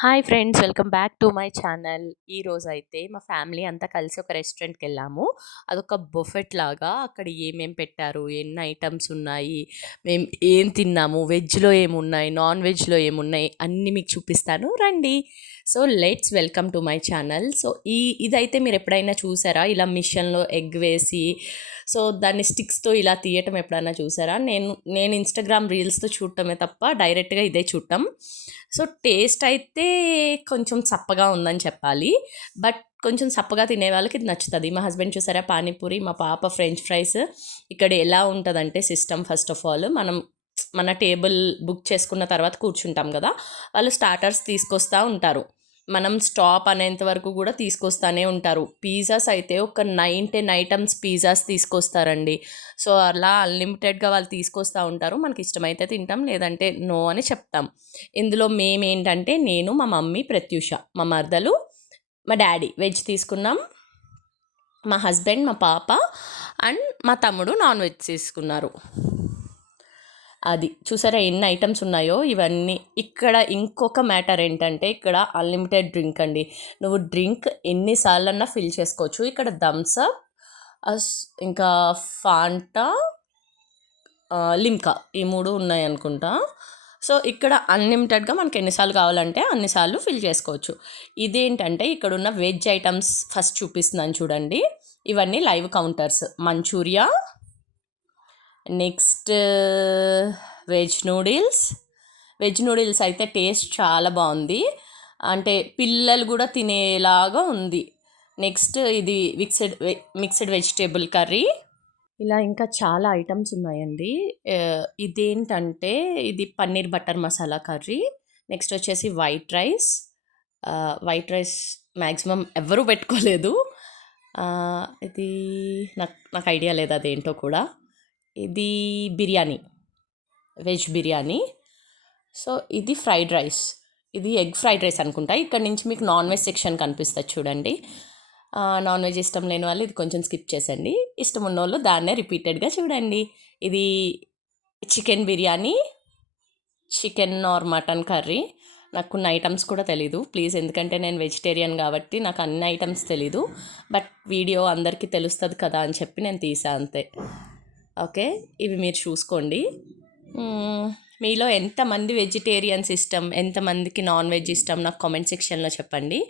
Hi friends, welcome back to my channel. ఈరోజైతే మా family అంతా కలిసి ఒక రెస్టారెంట్కి వెళ్ళాము. అదొక బొఫెట్ లాగా. అక్కడ ఏమేం పెట్టారు, ఎన్ని ఐటమ్స్ ఉన్నాయి, మేము ఏం తిన్నాము, వెజ్లో ఏమున్నాయి, నాన్ వెజ్లో ఏమున్నాయి అన్నీ మీకు చూపిస్తాను రండి. So let's welcome to my channel. So ఇదైతే మీరు ఎప్పుడైనా చూసారా, ఇలా మిషన్లో ఎగ్ వేసి సో దాన్ని స్టిక్స్తో ఇలా తీయటం ఎప్పుడైనా చూసారా? నేను ఇన్స్టాగ్రామ్ రీల్స్తో చూడటమే తప్ప డైరెక్ట్గా ఇదే చూడటం. సో టేస్ట్ అయితే కొంచెం చప్పగా ఉందని చెప్పాలి. బట్ కొంచెం చప్పగా తినే వాళ్ళకి ఇది నచ్చుతుంది. మా హస్బెండ్ చూసారా పానీపూరి, మా పాప ఫ్రెంచ్ ఫ్రైస్. ఇక్కడ ఎలా ఉంటుందంటే సిస్టమ్, ఫస్ట్ ఆఫ్ ఆల్ మన టేబుల్ బుక్ చేసుకున్న తర్వాత కూర్చుంటాం కదా, వాళ్ళు స్టార్టర్స్ తీసుకొస్తూ ఉంటారు. మనం స్టాప్ అనేంత వరకు కూడా తీసుకొస్తానే ఉంటారు. పిజ్జాస్ అయితే ఒక 9-10 ఐటమ్స్ పిజ్జాస్ తీసుకొస్తారండి. సో అలా అన్లిమిటెడ్గా వాళ్ళు తీసుకొస్తూ ఉంటారు. మనకి ఇష్టమైతే తింటాం, లేదంటే నో అని చెప్తాం. ఇందులో మేమేంటంటే నేను, మా మమ్మీ, ప్రత్యూష, మా మరదలు, మా డాడీ వెజ్ తీసుకున్నాం. మా హస్బెండ్, మా పాప అండ్ మా తమ్ముడు నాన్ వెజ్ తీసుకున్నారు. అది చూసారా ఎన్ని ఐటమ్స్ ఉన్నాయో ఇవన్నీ. ఇక్కడ ఇంకొక మ్యాటర్ ఏంటంటే ఇక్కడ అన్లిమిటెడ్ డ్రింక్ అండి. నువ్వు డ్రింక్ ఎన్నిసార్లన్నా ఫిల్ చేసుకోవచ్చు. ఇక్కడ థమ్స్అప్, ఇంకా ఫాంటా, లిమ్కా, ఈ 3 ఉన్నాయి అనుకుంటా. సో ఇక్కడ అన్లిమిటెడ్గా మనకి ఎన్నిసార్లు కావాలంటే అన్నిసార్లు ఫిల్ చేసుకోవచ్చు. ఇదేంటంటే ఇక్కడున్న వెజ్ ఐటమ్స్ ఫస్ట్ చూపిస్తున్నాను చూడండి. ఇవన్నీ live counters. Manchuria, next veg noodles అయితే టేస్ట్ చాలా బాగుంది, అంటే పిల్లలు కూడా తినేలాగా ఉంది. నెక్స్ట్ ఇది మిక్స్డ్ వెజిటేబుల్ కర్రీ. ఇలా ఇంకా చాలా ఐటమ్స్ ఉన్నాయండి. ఇదేంటంటే ఇది paneer butter masala curry. Next వచ్చేసి వైట్ రైస్ మ్యాక్సిమం ఎవరూ పెట్టుకోలేదు. ఇది నాకు ఐడియా లేదు అదేంటో కూడా. ఇది బిర్యానీ, వెజ్ బిర్యానీ. సో ఇది ఫ్రైడ్ రైస్, ఇది ఎగ్ ఫ్రైడ్ రైస్ అనుకుంటా. ఇక్కడ నుంచి మీకు నాన్ వెజ్ సెక్షన్ కనిపిస్తుంది చూడండి. నాన్ వెజ్ ఇష్టం లేని వాళ్ళు ఇది కొంచెం స్కిప్ చేసండి, ఇష్టం ఉన్న వాళ్ళు దాన్నే రిపీటెడ్గా చూడండి. ఇది chicken biryani, chicken or mutton curry. నాకు కొన్ని ఐటమ్స్ కూడా తెలీదు ప్లీజ్, ఎందుకంటే నేను వెజిటేరియన్ కాబట్టి నాకు అన్ని ఐటమ్స్ తెలీదు. బట్ వీడియో అందరికీ తెలుస్తుంది కదా అని చెప్పి నేను తీసా అంతే. ఓకే, ఇవి మీరు చూసుకోండి. మీలో ఎంతమంది వెజిటేరియన్స్ ఇష్టం, ఎంతమందికి నాన్ వెజ్ ఇష్టం నాకు కామెంట్ సెక్షన్లో చెప్పండి.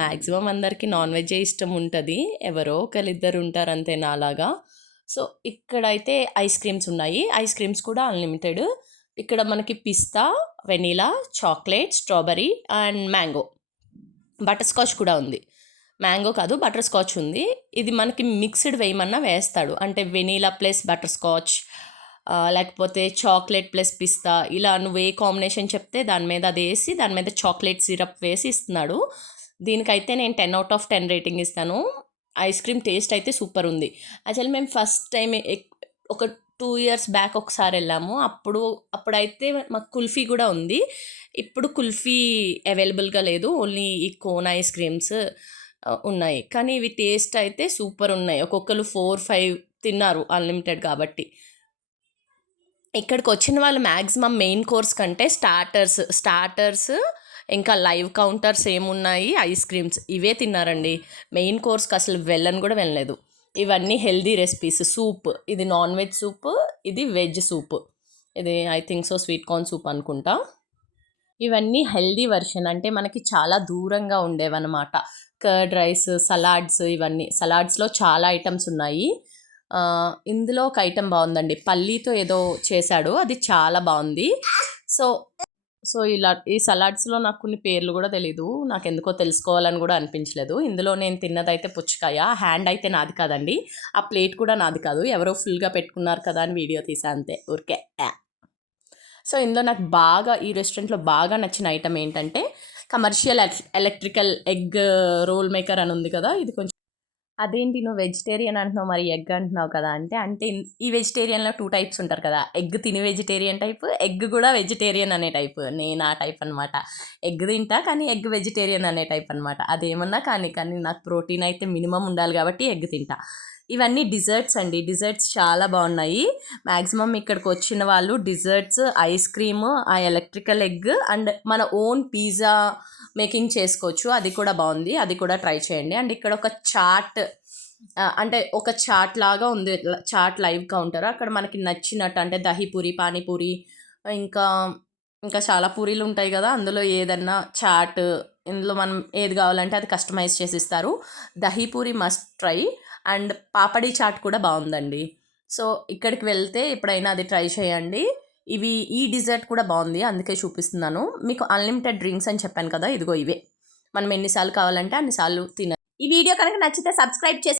మ్యాక్సిమం అందరికీ నాన్ వెజ్జే ఇష్టం ఉంటుంది, ఎవరో ఒకరిద్దరు ఉంటారు అంతే నాలాగా. సో ఇక్కడైతే ఐస్ క్రీమ్స్ ఉన్నాయి. ఐస్ క్రీమ్స్ కూడా అన్లిమిటెడ్. ఇక్కడ మనకి పిస్తా, vanilla, chocolate, strawberry and mango, butterscotch కూడా ఉంది. మ్యాంగో కాదు, బటర్ స్కాచ్ ఉంది. ఇది మనకి మిక్స్డ్ వేయమన్నా వేస్తాడు, అంటే వెనీలా ప్లస్ బటర్ స్కాచ్, లేకపోతే చాక్లెట్ ప్లస్ పిస్తా, ఇలా నువ్వు ఏ కాంబినేషన్ చెప్తే దాని మీద అది వేసి దాని మీద చాక్లెట్ సిరప్ వేసి ఇస్తున్నాడు. దీనికైతే నేను 10/10 రేటింగ్ ఇస్తాను. ఐస్ క్రీమ్ టేస్ట్ అయితే సూపర్ ఉంది. యాక్చువల్లీ మేము ఫస్ట్ టైం ఒక 2 years బ్యాక్ ఒకసారి వెళ్ళాము. అప్పుడైతే మాకు కుల్ఫీ కూడా ఉంది. ఇప్పుడు కుల్ఫీ అవైలబుల్గా లేదు, ఓన్లీ ఈ కోన్ ఐస్ క్రీమ్స్ ఉన్నాయి. కానీ ఇవి టేస్ట్ అయితే సూపర్ ఉన్నాయి. ఒక్కొక్కరు 4-5 తిన్నారు అన్లిమిటెడ్ కాబట్టి. ఇక్కడికి వచ్చిన వాళ్ళు మ్యాక్సిమం మెయిన్ కోర్స్ కంటే స్టార్టర్స్ ఇంకా లైవ్ కౌంటర్స్ ఏమున్నాయి, ఐస్ క్రీమ్స్ ఇవే తిన్నారండి. మెయిన్ కోర్స్కి అసలు వెళ్ళలేదు. ఇవన్నీ హెల్దీ రెసిపీస్. సూప్, ఇది నాన్ వెజ్ సూప్, ఇది వెజ్ సూప్, ఇది I think so sweet corn soup అనుకుంటా. ఇవన్నీ హెల్దీ వర్షన్, అంటే మనకి చాలా దూరంగా ఉండేవన్నమాట. కర్డ్ రైస్, సలాడ్స్, ఇవన్నీ సలాడ్స్లో చాలా ఐటమ్స్ ఉన్నాయి. ఇందులో ఒక ఐటమ్ బాగుందండి, పల్లీతో ఏదో చేశాడు, అది చాలా బాగుంది. సో ఇలా ఈ సలాడ్స్లో నాకు కొన్ని పేర్లు కూడా తెలీదు, నాకు ఎందుకో తెలుసుకోవాలని కూడా అనిపించలేదు. ఇందులో నేను తిన్నదైతే పుచ్చకాయ. హ్యాండ్ అయితే నాది కాదండి, ఆ ప్లేట్ కూడా నాది కాదు, ఎవరో ఫుల్గా పెట్టుకున్నారు కదా అని వీడియో తీసా అంతే ఊరికే. సో ఇందులో నాకు ఈ రెస్టారెంట్లో బాగా నచ్చిన ఐటమ్ ఏంటంటే commercial electrical egg role maker అని ఉంది కదా, ఇది కొంచెం. అదేంటి నువ్వు వెజిటేరియన్ అంటున్నావు మరి ఎగ్ అంటున్నావు కదా అంటే ఈ వెజిటేరియన్లో 2 types ఉంటారు కదా, ఎగ్ తిని వెజిటేరియన్ టైప్, ఎగ్ కూడా వెజిటేరియన్ అనే టైప్. నేను ఆ టైప్ అనమాట. ఎగ్ తింటా కానీ ఎగ్ వెజిటేరియన్ అనే టైప్ అనమాట. అదేమన్నా కానీ నాకు ప్రోటీన్ అయితే మినిమం ఉండాలి కాబట్టి ఎగ్ తింటా. ఇవన్నీ డిజర్ట్స్ అండి. డిజర్ట్స్ చాలా బాగున్నాయి. మ్యాక్సిమం ఇక్కడికి వచ్చిన వాళ్ళు డిజర్ట్స్, ఐస్ క్రీమ్, ఆ ఎలక్ట్రికల్ ఎగ్ అండ్ మన ఓన్ పిజ్జా మేకింగ్ చేసుకోవచ్చు. అది కూడా బాగుంది, అది కూడా ట్రై చేయండి. అండ్ ఇక్కడ ఒక చాట్ అంటే ఒక చాట్ లాగా ఉంది, చాట్ లైవ్ కౌంటర్. అక్కడ మనకి నచ్చినట్టు అంటే దహీపూరి, పానీపూరి, ఇంకా ఇంకా చాలా పూరీలు ఉంటాయి కదా, అందులో ఏదన్నా చాట్, ఇందులో మనం ఏది కావాలంటే అది కస్టమైజ్ చేసి ఇస్తారు. Dahi puri must try. And papdi chaat కూడా బాగుందండి. సో ఇక్కడికి వెళ్తే ఎప్పుడైనా అది ట్రై చేయండి. ఈ డిజర్ట్ కూడా బాగుంది, అందుకే చూపిస్తున్నాను మీకు. అన్లిమిటెడ్ డ్రింక్స్ అని చెప్పాను కదా, ఇదిగో ఇవే. మనం ఎన్నిసార్లు కావాలంటే అన్నిసార్లు తిన. ఈ వీడియో కనుక నచ్చితే సబ్స్క్రైబ్ చేసి